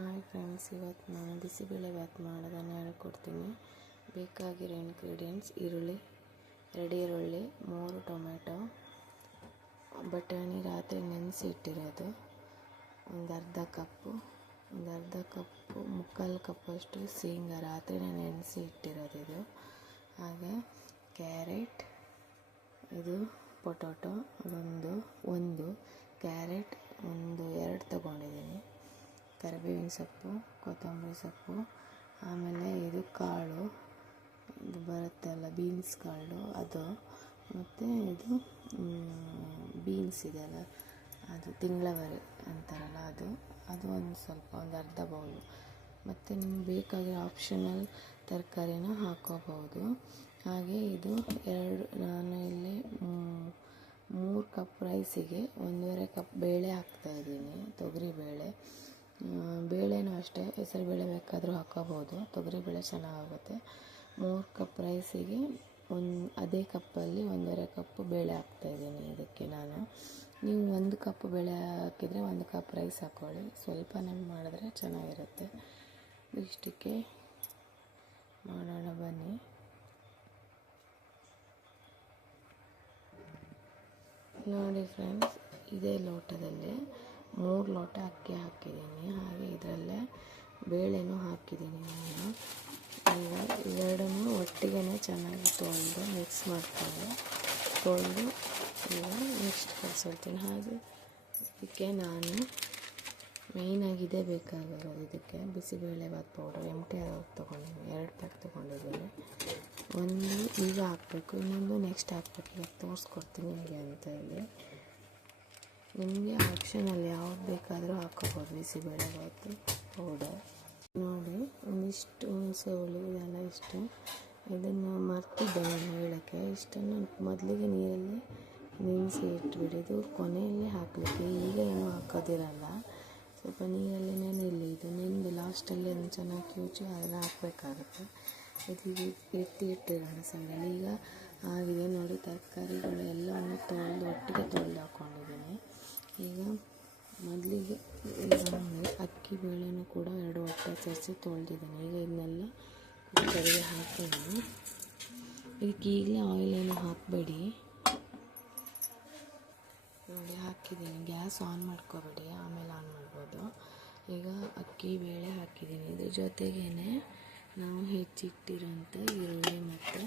Hi friends, ಇವತ್ತು ನಾನು ಬಿಸಿಬೇಳೆಭಾತ್ ಮಾಡೋದನ್ನು ಹೇಳ್ಕೊಡ್ತೀನಿ. ಬೇಕಾಗಿರೋ ಇಂಗ್ರೀಡಿಯೆಂಟ್ಸ್: ಈರುಳ್ಳಿ, 2 ಈರುಳ್ಳಿ, 3 ಟೊಮೆಟೊ, ಬಟಾಣಿ ರಾತ್ರಿ ನೆನೆಸಿ ಇಟ್ಟಿರೋದು, ಒಂದು ಅರ್ಧ ಕಪ್ಪು, ಮುಕ್ಕಾಲು ಕಪ್ಪಷ್ಟು ಶೇಂಗಾ ರಾತ್ರಿನೇ ನೆನೆಸಿ ಇಟ್ಟಿರೋದು ಇದು. ಹಾಗೆ ಕ್ಯಾರೆಟ್, ಇದು ಪೊಟೊಟೊ ಒಂದು ಕ್ಯಾರೆಟ್, 2 ತೊಗೊಂಡಿದ್ದೀನಿ. ಕರಿಬೇವಿನ ಸೊಪ್ಪು, ಕೊತ್ತಂಬರಿ ಸೊಪ್ಪು, ಆಮೇಲೆ ಇದು ಕಾಳು, ಇದು ಬರುತ್ತಲ್ಲ ಬೀನ್ಸ್ ಕಾಳು ಅದು, ಮತ್ತು ಇದು ಬೀನ್ಸ್ ಇದೆಯಲ್ಲ ಅದು ತಿಂಗಳವರೆ ಅಂತಾರಲ್ಲ ಅದು ಒಂದು ಸ್ವಲ್ಪ, ಒಂದು ಅರ್ಧ ಬೌಲು. ಮತ್ತು ನಿಮ್ಗೆ ಬೇಕಾಗಿರೋ ಆಪ್ಷನಲ್ ತರಕಾರಿನ ಹಾಕ್ಕೋಬೋದು. ಹಾಗೆ ಇದು ನಾನು ಇಲ್ಲಿ 3 ಕಪ್ ರೈಸಿಗೆ 1.5 ಕಪ್ ಬೇಳೆ ಹಾಕ್ತಾಯಿದ್ದೀನಿ, ತೊಗರಿಬೇಳೆ. ಬೇಳೆನೂ ಅಷ್ಟೇ, ಹೆಸರು ಬೇಳೆ ಬೇಕಾದರೂ ಹಾಕ್ಕೋಬೋದು, ತೊಗರಿಬೇಳೆ ಚೆನ್ನಾಗುತ್ತೆ. 3 ಕಪ್ ರೈಸಿಗೆ ಅದೇ ಕಪ್ಪಲ್ಲಿ 1.5 ಕಪ್ ಬೇಳೆ ಹಾಕ್ತಾಯಿದ್ದೀನಿ ಇದಕ್ಕೆ ನಾನು. ನೀವು 1 ಕಪ್ ಬೇಳೆ ಹಾಕಿದರೆ 1 ಕಪ್ ರೈಸ್ ಹಾಕ್ಕೊಳ್ಳಿ, ಸ್ವಲ್ಪನೇ ಮಾಡಿದ್ರೆ ಚೆನ್ನಾಗಿರುತ್ತೆ. ಇಷ್ಟಕ್ಕೆ ಮಾಡೋಣ ಬನ್ನಿ. ನೋಡಿ ಫ್ರೆಂಡ್ಸ್, ಇದೇ ಲೋಟದಲ್ಲಿ 3 ಲೋಟ ಅಕ್ಕಿ ಹಾಕಿದ್ದೀನಿ. ಹಾಗೆ ಇದರಲ್ಲೇ ಬೇಳೆನೂ ಹಾಕಿದ್ದೀನಿ ನಾನು. ಈಗ ಇವೆರಡನ್ನೂ ಒಟ್ಟಿಗೆ ಚೆನ್ನಾಗಿ ತೊಳೆದು ಮಿಕ್ಸ್ ತೊಳೆದು ಈಗ ನೆಕ್ಸ್ಟ್ ಕಲಿಸ್ಕೊಳ್ತೀನಿ. ಹಾಗೆ ಇದಕ್ಕೆ ನಾನು ಮೇಯ್ನಾಗಿ ಇದೇ ಬೇಕಾಗಿರೋದು. ಇದಕ್ಕೆ ಬಿಸಿಬೇಳೆಭಾತ್ ಪೌಡರ್ MTR ತೊಗೊಂಡಿದ್ದೀನಿ, 2 ಪ್ಯಾಕ್ ತೊಗೊಂಡಿದ್ದೀನಿ. ಒಂದು ಈಗ ಹಾಕಬೇಕು, ಇನ್ನೊಂದು ನೆಕ್ಸ್ಟ್ ಹಾಕ್ಬೇಕು. ಈಗ ತೋರಿಸ್ಕೊಡ್ತೀನಿ ಹೇಗೆ ಅಂತ ಹೇಳಿ. ನಿಮಗೆ ಆಪ್ಷನಲ್ಲಿ ಯಾವ್ದು ಬೇಕಾದರೂ ಹಾಕ್ಕೋಬೋದು ಬಿಸಿಬೇಳೆಭಾತ್ ಪೌಡರ್. ನೋಡಿ, ಒಂದಿಷ್ಟು ಹುಣಸೆ ಹುಳಿ ಇದೆಲ್ಲ ಇಷ್ಟು. ಇದನ್ನು ಮರ್ತಿದ್ದೆ ನಾನು ಹೇಳೋಕ್ಕೆ. ಇಷ್ಟನ್ನು ಮೊದಲಿಗೆ ನೀರಲ್ಲಿ ನೆನೆಸಿ ಇಟ್ಬಿಡಿ, ಇದು ಕೊನೆಯಲ್ಲೇ ಹಾಕಲಿಕ್ಕೆ. ಈಗ ಏನೂ ಹಾಕೋದಿರಲ್ಲ, ಸ್ವಲ್ಪ ನೀರಲ್ಲಿ ನೆನೆಯಲಿ. ಇದು ನೆನೆದು ಲಾಸ್ಟಲ್ಲಿ ಅದನ್ನು ಚೆನ್ನಾಗಿ ಕಿವುಚಿ ಅದನ್ನು ಹಾಕಬೇಕಾಗುತ್ತೆ. ಇದು ಇಟ್ಟಿರೋಣ ಸೈಡಲ್ಲಿ. ಈಗ ಆಗಿದೆ ನೋಡಿ, ತರಕಾರಿಗಳು ಎಲ್ಲವನ್ನು ಒಟ್ಟಿಗೆ ತೊಳೆದು ಹಾಕ್ಕೊಂಡಿದ್ದೀನಿ. ಈಗ ಮೊದಲಿಗೆ ಅಕ್ಕಿ ಬೇಳೆನೂ ಕೂಡ 2 ಹೊಟ್ಟೆ ಸೇರಿಸಿ ತೊಳೆದಿದ್ದೀನಿ. ಈಗ ಇದನ್ನೆಲ್ಲ ಕುಕ್ಕರಿಗೆ ಹಾಕೋಣ. ಇದಕ್ಕೆ ಈಗಲೇ ಆಯಿಲೇನು ಹಾಕಬೇಡಿ. ನೋಡಿ ಹಾಕಿದ್ದೀನಿ, ಗ್ಯಾಸ್ ಆನ್ ಮಾಡ್ಕೋಬೇಡಿ, ಆಮೇಲೆ ಆನ್ ಮಾಡ್ಬೋದು. ಈಗ ಅಕ್ಕಿ ಬೇಳೆ ಹಾಕಿದ್ದೀನಿ. ಇದ್ರ ಜೊತೆಗೇ ನಾವು ಹೆಚ್ಚಿಟ್ಟಿರೋಂಥ ಈರುಳ್ಳಿ ಮತ್ತು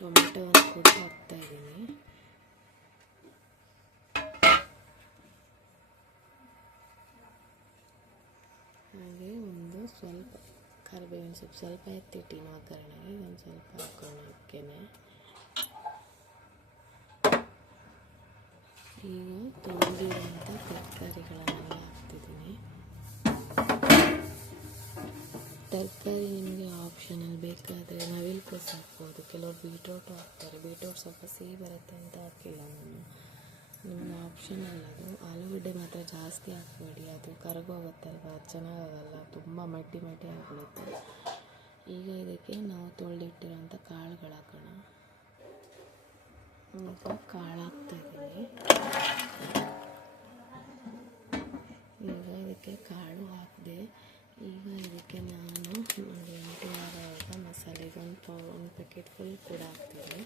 ಟೊಮೆಟೊವನ್ನು ಕೂಡ ಹಾಕ್ತಾಯಿದ್ದೀನಿ. ಹಾಗೆ ಒಂದು ಸ್ವಲ್ಪ ಕರಿಬೇವಿನ ಸೊಪ್ಪು ಸ್ವಲ್ಪ ಎತ್ತಿಟ್ಟಿನ ಒಗ್ಗರಣೆಗೆ, ಒಂದು ಸ್ವಲ್ಪ ಹಾಕೋಣ ಅಕ್ಕೇನೆ. ಈಗ ತೊಳೆದಿರೋಂಥ ತರಕಾರಿಗಳನ್ನೆಲ್ಲ ಹಾಕ್ತಿದ್ದೀನಿ. ತರಕಾರಿ ನಿಮಗೆ ಆಪ್ಷನಲ್ ಬೇಕಾದರೆ ನವಿಲುಕೋಸು ಹಾಕ್ಬೋದು, ಕೆಲವರು ಬೀಟ್ರೋಟು ಹಾಕ್ತಾರೆ. ಬೀಟ್ರೋಟ್ ಸ್ವಲ್ಪ ಸಿಹಿ ಬರುತ್ತೆ ಅಂತ ಹಾಕಿಲ್ಲ ನಾನು, ನಿಮಗೆ ಆಪ್ಷನಲ್ ಅದು. ಆಲೂಗಡ್ಡೆ ಮಾತ್ರ ಜಾಸ್ತಿ ಹಾಕಬೇಡಿ, ಅದು ಕರಗೋಗುತ್ತಲ್ವ, ಅದು ಚೆನ್ನಾಗಾಗಲ್ಲ, ತುಂಬ ಮಡ್ಡಿ ಆಗಿಬಿಡುತ್ತೆ. ಈಗ ಇದಕ್ಕೆ ನಾವು ತೊಳೆದಿಟ್ಟಿರೋಂಥ ಕಾಳುಗಳು ಹಾಕೋಣ. ಈಗ ಕಾಳು ಹಾಕ್ತಾಯಿದ್ದೀನಿ. ಈಗ ಇದಕ್ಕೆ ಕಾಳು ಹಾಕಿದೆ. ಈಗ ಇದಕ್ಕೆ ನಾನು ನೋಡಿ MTR ಮಸಾಲೆ ಒಂದು ಪ್ಯಾಕೆಟ್ ಫುಲ್ ಕೂಡ ಹಾಕ್ತೀನಿ.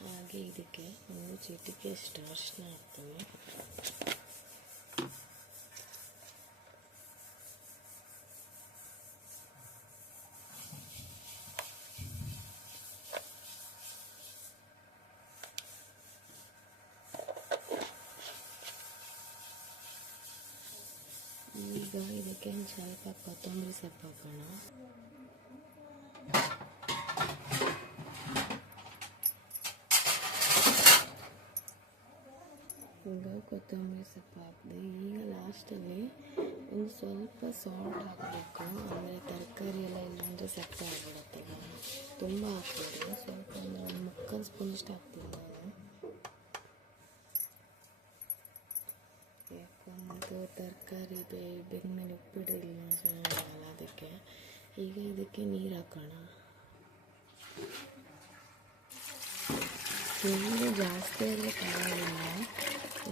ಹಾಗೆ ಇದಕ್ಕೆ ಒಂದು ಚಿಟಿಕೆಯಷ್ಟು ಅರಿಶಿನ ಹಾಕ್ತೀನಿ. ಈಗ ಇದಕ್ಕೆ ಒಂದು ಸ್ವಲ್ಪ ಕೊತ್ತಂಬರಿ ಸೊಪ್ಪು ಹಾಕೋಣ. ಈಗ ಕೊತ್ತಂಬರಿ ಸೊಪ್ಪು ಹಾಕಿದೆ. ಈಗ ಲಾಸ್ಟಲ್ಲಿ ಒಂದು ಸ್ವಲ್ಪ ಸಾಲ್ಟ್ ಹಾಕಬೇಕು, ಅಂದರೆ ತರಕಾರಿ ಎಲ್ಲ ಇಲ್ಲಾಂದರೆ ಸಪ್ಪೆ ಆಗಿಬಿಡುತ್ತೆ. ತುಂಬ ಹಾಕ್ಬೇಡಿ, ಸ್ವಲ್ಪ ಒಂದು ಮುಕ್ಕಾಲು ಸ್ಪೂನಷ್ಟು ಹಾಕ್ತೀನಿ ನಾನು. ಯಾಕಂದ್ರೆ ತರಕಾರಿ ಬೆಂದ್ಮೇಲೆ ಉಪ್ಪಿಡಿಲ್ಲ ಚೆನ್ನಾಗಲ್ಲ, ಅದಕ್ಕೆ. ಈಗ ಇದಕ್ಕೆ ನೀರು ಹಾಕೋಣ. ನೀರು ಜಾಸ್ತಿ ಆದರೆ ಪರವಾಗಿಲ್ಲ,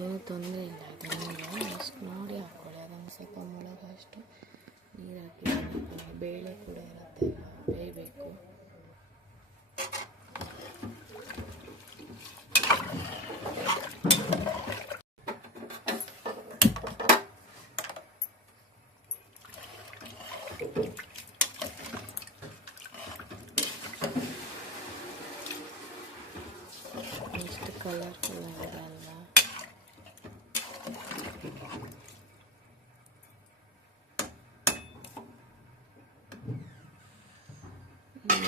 ಏನೂ ತೊಂದರೆ ಇಲ್ಲ. ಇದನ್ನು ಅಷ್ಟು ನೋಡಿ ಹಾಕ್ಕೊಳ್ಳಿ. ಅದೊಂದು ಸ್ವಲ್ಪ ಮುಳುಗಷ್ಟು ನೀರು ಹಾಕಿದ್ದೀನಿ. ಬೇಳೆ ಕೂಡ ಇರುತ್ತೆ, ಬೇಯಬೇಕು. ಎಷ್ಟು ಕಲರ್ಫುಲ್ ಆಗಿದೆ ಅಲ್ವಾ? ಈಗ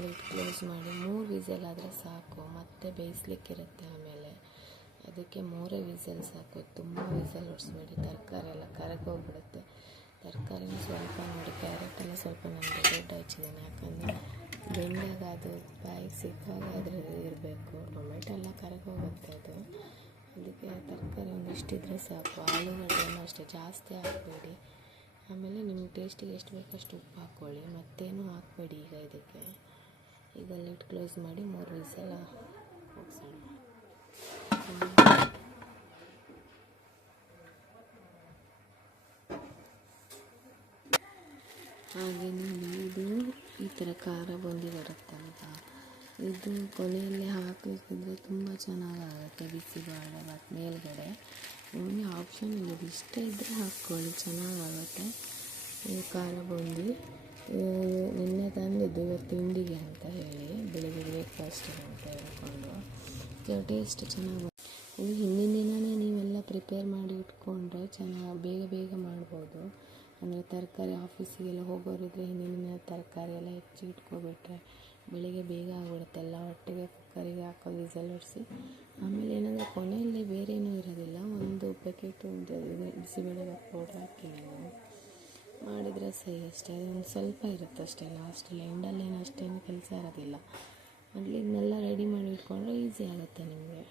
ಲಿಡ್ ಕ್ಲೋಸ್ ಮಾಡಿ 3 ವಿಸಲ್ ಆದರೆ ಸಾಕು. ಮತ್ತೆ ಬೇಯಿಸ್ಲಿಕ್ಕಿರುತ್ತೆ ಆಮೇಲೆ. ಅದಕ್ಕೆ 3 ವಿಸಲ್ ಸಾಕು. ತುಂಬ ವಿಸಲ್ ಹೊಡಿಸ್ಬೇಡಿ, ತರಕಾರಿ ಎಲ್ಲ ಕರಗೋಗ್ಬಿಡುತ್ತೆ. ತರಕಾರಿನ ಸ್ವಲ್ಪ ನೋಡಿ, ಕ್ಯಾರೆಟೆಲ್ಲ ಸ್ವಲ್ಪ ನನಗೆ ದೊಡ್ಡ ಹಚ್ಚಿದ್ದೇನೆ, ಯಾಕಂದರೆ ಬೆಂದಾಗ ಅದು ಬಾಯಿಗೆ ಸಿಕ್ಕಾಗ ಅದ್ರ ಇರಬೇಕು. ಟೊಮೆಟೊ ಎಲ್ಲ ಕರಗೋಗುತ್ತೆ ಅದು. ಅದಕ್ಕೆ ತರಕಾರಿ ಒಂದಿಷ್ಟಿದ್ರೆ ಸಾಕು. ಆಲೂಗಡ್ಡೆನೂ ಅಷ್ಟೇ ಜಾಸ್ತಿ ಹಾಕಬೇಡಿ. ಆಮೇಲೆ ನಿಮ್ಮ ಟೇಸ್ಟಿಗೆ ಎಷ್ಟು ಬೇಕೋ ಅಷ್ಟು ಉಪ್ಪು ಹಾಕ್ಕೊಳ್ಳಿ. ಮತ್ತೇನು ಹಾಕಬೇಡಿ. ಈಗ ಲಿಡ್ ಕ್ಲೋಸ್ ಮಾಡಿ 3 ವಿಸಲ್ ಹೋಗ್ಸೋಣ. ಹಾಗೆ ಇದು ಈ ಥರ ಖಾರ ಬಂದು ಬರುತ್ತಲ್ವ, ಇದು ಕೊನೆಯಲ್ಲಿ ಹಾಕಬೇಕಿದ್ರೆ ತುಂಬ ಚೆನ್ನಾಗಾಗುತ್ತೆ. ಬಿಸಿಬೇಳೆ ಭಾತ್ ಮೇಲ್ಗಡೆ ನಿಮಗೆ ಆಪ್ಷನ್ ಇಲ್ಲ, ಇಷ್ಟ ಇದ್ದರೆ ಹಾಕ್ಕೊಳ್ಳಿ, ಚೆನ್ನಾಗಾಗುತ್ತೆ. ಈ ಖಾರ ಬೂಂದಿ ನಿನ್ನೆ ತಂದಿದ್ದು ಇವತ್ತು ತಿಂಡಿಗೆ ಅಂತ ಹೇಳಿ, ಬೆಳಿಗ್ಗೆ ಬ್ರೇಕ್ಫಾಸ್ಟಿಗೆ ಅಂತ ಹೇಳ್ಕೊಂಡು ಟೇಸ್ಟ್ ಚೆನ್ನಾಗಿ ಇದು ಹಿಂದಿನ ದಿನವೇ ನೀವೆಲ್ಲ ಪ್ರಿಪೇರ್ ಮಾಡಿ ಇಟ್ಕೊಂಡ್ರೆ ಬೇಗ ಬೇಗ ಮಾಡ್ಬೋದು. ಅಂದರೆ ತರಕಾರಿ ಆಫೀಸಿಗೆಲ್ಲ ಹೋಗೋರಿದ್ರೆ ಹಿಂದಿನ ದಿನ ತರಕಾರಿ ಎಲ್ಲ ಹೆಚ್ಚಿ ಇಟ್ಕೊಬಿಟ್ರೆ ಬೆಳಿಗ್ಗೆ ಬೇಗ ಆಗಿಬಿಡುತ್ತೆ. ಎಲ್ಲ ಒಟ್ಟಿಗೆ ಕುಕ್ಕರಿಗೆ ಹಾಕೋ ವಿಸಲ್ ಹೊಡಿಸಿ ಆಮೇಲೆ ಏನಂದರೆ ಕೊನೆಯಲ್ಲಿ ಬೇರೆ ಏನೂ ಇರೋದಿಲ್ಲ, ಒಂದು ಪ್ಯಾಕೆಟು ಬಿಸಿಬೇಳೆಭಾತ್ ಪೌಡ್ರ್ ಹಾಕಿ ನೀವು ಮಾಡಿದರೆ ಸೈ ಅಷ್ಟೇ. ಅದೊಂದು ಸ್ವಲ್ಪ ಇರುತ್ತೆ ಅಷ್ಟೇ, ಲಾಸ್ಟಲ್ಲಿ ಎಂಡಲ್ಲಿ ಏನು ಅಷ್ಟೇನು ಕೆಲಸ ಇರೋದಿಲ್ಲ. ಅಲ್ಲಿ ಇದನ್ನೆಲ್ಲ ರೆಡಿ ಮಾಡಿ ಇಟ್ಕೊಂಡ್ರೆ ಈಸಿ ಆಗುತ್ತೆ ನಿಮಗೆ.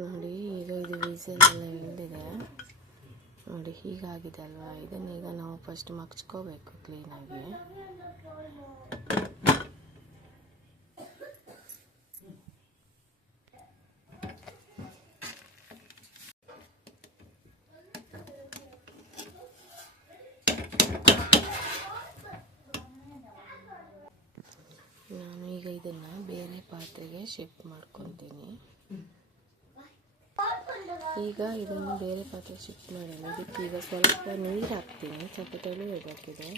ನೋಡಿ ಈಗ ಇದು ವಿಸಲೆಲ್ಲ ಹಿಡಿದಿದೆ ನೋಡಿ, ಹೀಗಾಗಿದೆ ಅಲ್ವಾ. ಇದನ್ನೀಗ ನಾವು ಫಸ್ಟ್ ಮಗ್ಚ್ಕೋಬೇಕು ಕ್ಲೀನಾಗಿ. ನಾನು ಈಗ ಇದನ್ನು ಬೇರೆ ಪಾತ್ರೆಗೆ ಶಿಫ್ಟ್ ಮಾಡ್ಕೊತೀನಿ. ಈಗ ಇದನ್ನು ಬೇರೆ ಪಾತ್ರೆಗೆ ಶಿಫ್ಟ್ ಮಾಡೋಣ. ಇದಕ್ಕೆ ಈಗ ಸ್ವಲ್ಪ ನೀರು ಹಾಕ್ತೀನಿ, ಸ್ವಲ್ಪ ತೆಳು ಇರಬೇಕಿದೆ.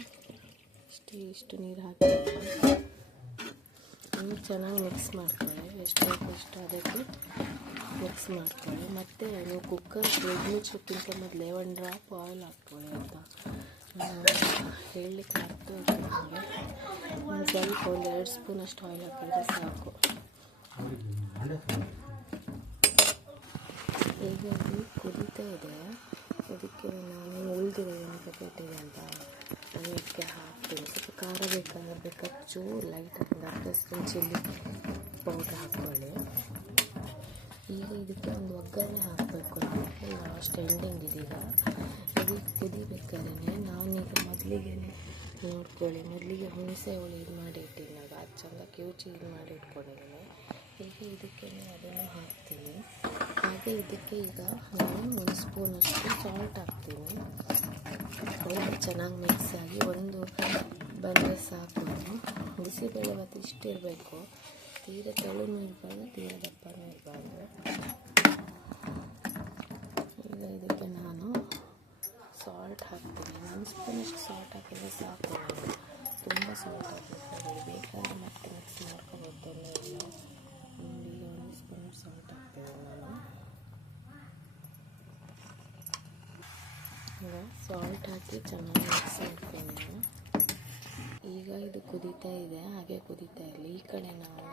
ಇಷ್ಟು ನೀರು ಹಾಕಿ ನೀರು ಚೆನ್ನಾಗಿ ಮಿಕ್ಸ್ ಮಾಡ್ಕೊಳ್ಳಿ. ಎಷ್ಟು ಬೇಕಷ್ಟು ಅದಕ್ಕೆ ಮಿಕ್ಸ್ ಮಾಡ್ಕೊಳ್ಳಿ. ಮತ್ತು ನೀವು ಕುಕ್ಕರ್ ಮುಚ್ಚೋಕ್ಕಿಂತ ಮೊದಲೇ 1 ಡ್ರಾಪ್ ಆಯಿಲ್ ಹಾಕ್ಕೊಳ್ಳಿ ಅಂತ ಹೇಳಲಿಕ್ಕೆ ಮರೆತು ನನಗೆ. ಒಂದು ಸ್ವಲ್ಪ 1-2 ಸ್ಪೂನ್ ಅಷ್ಟು ಆಯಿಲ್ ಹಾಕಿದ್ರೆ ಸಾಕು. ಈಗ ಅದು ಕುದೀತಾ ಇದೆ. ಅದಕ್ಕೆ ನಾನು ಉಳಿದಿರೋ ಏನು ಪ್ಯಾಕೆಟಿದೆ ಅಂತ ಅದಕ್ಕೆ ಹಾಕ್ತೀನಿ. ಸ್ವಲ್ಪ ಖಾರ ಬೇಕಾದ್ರೆ ಚೂರು ಲೈಟ್ ಒಂದು 10 ಸ್ಪೂನ್ ಚಿಲ್ಲಿ ಪೌಡ್ರ್ ಹಾಕ್ಕೊಳ್ಳಿ. ಈಗ ಇದಕ್ಕೆ ಒಂದು ಒಗ್ಗರಣೆ ಹಾಕಬೇಕು. ಲಾಸ್ಟ್ ಎಂಡಿಂಗ್ ಇದೀಗ ಅದು ಕುದಿಬೇಕಾದ್ರೆ ನಾನೀಗ ಮೊದಲಿಗೆ ನೋಡ್ಕೊಳ್ಳಿ, ಮೊದಲಿಗೆ ಹುಣಸೆ ಹುಳಿ ಇದು ಮಾಡಿ ಇಟ್ಟಿದ್ದಾಗ ಅದು ಚೆಂದ ಕಿವುಚಿ ಇದು ಮಾಡಿ ಇಟ್ಕೊಂಡಿದ್ದೀನಿ. ಈಗ ಇದಕ್ಕೆ ಅದನ್ನು ಹಾಕ್ತೀನಿ. ಹಾಗೆ ಇದಕ್ಕೆ ಈಗ ನಾನು 1 ಸ್ಪೂನಷ್ಟು ಸಾಲ್ಟ್ ಹಾಕ್ತೀನಿ. ಎಲ್ಲ ಚೆನ್ನಾಗಿ ಮಿಕ್ಸ್ ಆಗಿ ಒಂದು ಬಂದರೆ ಸಾಕು. ಬಿಸಿಬೇಳೆಭಾತ್ ಇಷ್ಟು ಇರಬೇಕು, ತೀರ ತೆಳುನೂ ಇರಬಾರ್ದು, ತೀರ ದಪ್ಪನೂ ಇರಬಾರ್ದು. ಈಗ ಇದಕ್ಕೆ ನಾನು ಸಾಲ್ಟ್ ಹಾಕ್ತೀನಿ. 1 ಸ್ಪೂನಷ್ಟು ಸಾಲ್ಟ್ ಹಾಕಿದರೆ ಸಾಕು. ನಾನು ತುಂಬ ಸಾಲ್ಟ್ ಹಾಕಬೇಕಾದ್ರೆ ಬೇಕಾದ್ರೆ ಮತ್ತೆ ಮಿಕ್ಸ್ ಮಾಡ್ಕೊಬೋದು, ತೊಂದರೆ ಇಲ್ಲ. ನೋಡಿ 1 ಸ್ಪೂನ್ ಸಾಲ್ಟ್ ಹಾಕ್ತೀನಿ ನಾನು. ಈಗ ಸಾಲ್ಟ್ ಹಾಕಿ ಚೆನ್ನಾಗಿ ಮಿಕ್ಸ್ ಮಾಡ್ತೀನಿ ನಾನು. ಈಗ ಇದು ಕುದೀತಾ ಇದೆ, ಹಾಗೆ ಕುದೀತಾ ಇರಲಿ. ಈ ಕಡೆ ನಾವು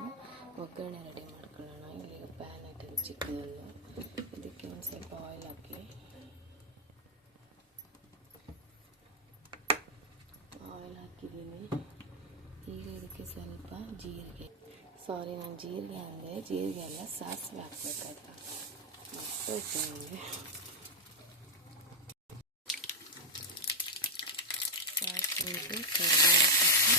ಒಗ್ಗರಣೆ ರೆಡಿ ಮಾಡ್ಕೊಳ್ಳೋಣ. ಇಲ್ಲಿ ಪ್ಯಾನ್ ಇಟ್ಟಿದ್ದು ಚಿಕ್ಕದಲ್ಲ, ಇದಕ್ಕೆ ಒಂದು ಸ್ವಲ್ಪ ಆಯಿಲ್ ಹಾಕಿ ಹಾಕಿದ್ದೀನಿ. ಈಗ ಇದಕ್ಕೆ ಸ್ವಲ್ಪ ಜೀರಿಗೆ, ನಾನು ಜೀರಿಗೆ ಅಂದರೆ ಜೀರಿಗೆ ಎಲ್ಲ ಸಾಸಿವೆ ಹಾಕ್ಬೇಕಾಯ್ತಾ, ಮರ್ತೋಯ್ತು ನನಗೆ. ಇದು ಕರಿಬೇವು ಸೊಪ್ಪು,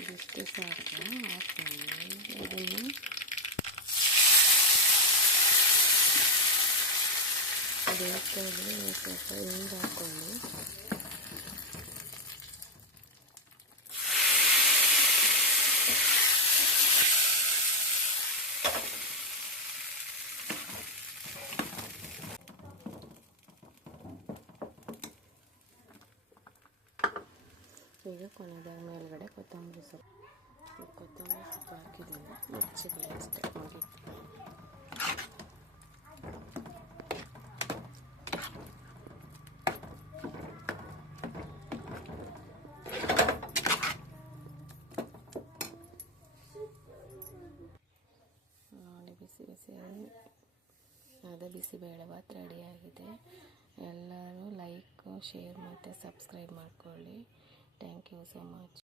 ಇದಿಷ್ಟು ಸಾಕು. ಆಫ್ ಮಾಡಿ ಇದನ್ನು ಬೇಯಿಸ್ಕೊಳ್ಳಿ. ಸ್ವಲ್ಪ ಹಿಂಗೆ ಹಾಕ್ಕೊಳ್ಳಿ. ಈಗ ಕೊನೆಯದಾಗಿ ಮೇಲ್ಗಡೆ ಕೊತ್ತಂಬರಿ ಸೊಪ್ಪು ಹಾಕಿದ್ದೀನಿ. ಮುಚ್ಚಿದ್ದೀನಿ ಅಷ್ಟೇ, ಮುಗೀತು. ನೋಡಿ, ಬಿಸಿ ಬಿಸಿಯಾಗಿ ಅದೇ ಬಿಸಿಬೇಳೆಭಾತ್ ರೆಡಿಯಾಗಿದೆ. ಎಲ್ಲರೂ ಲೈಕ್, ಶೇರ್ ಮತ್ತು ಸಬ್ಸ್ಕ್ರೈಬ್ ಮಾಡ್ಕೊಳ್ಳಿ. Thank you so much.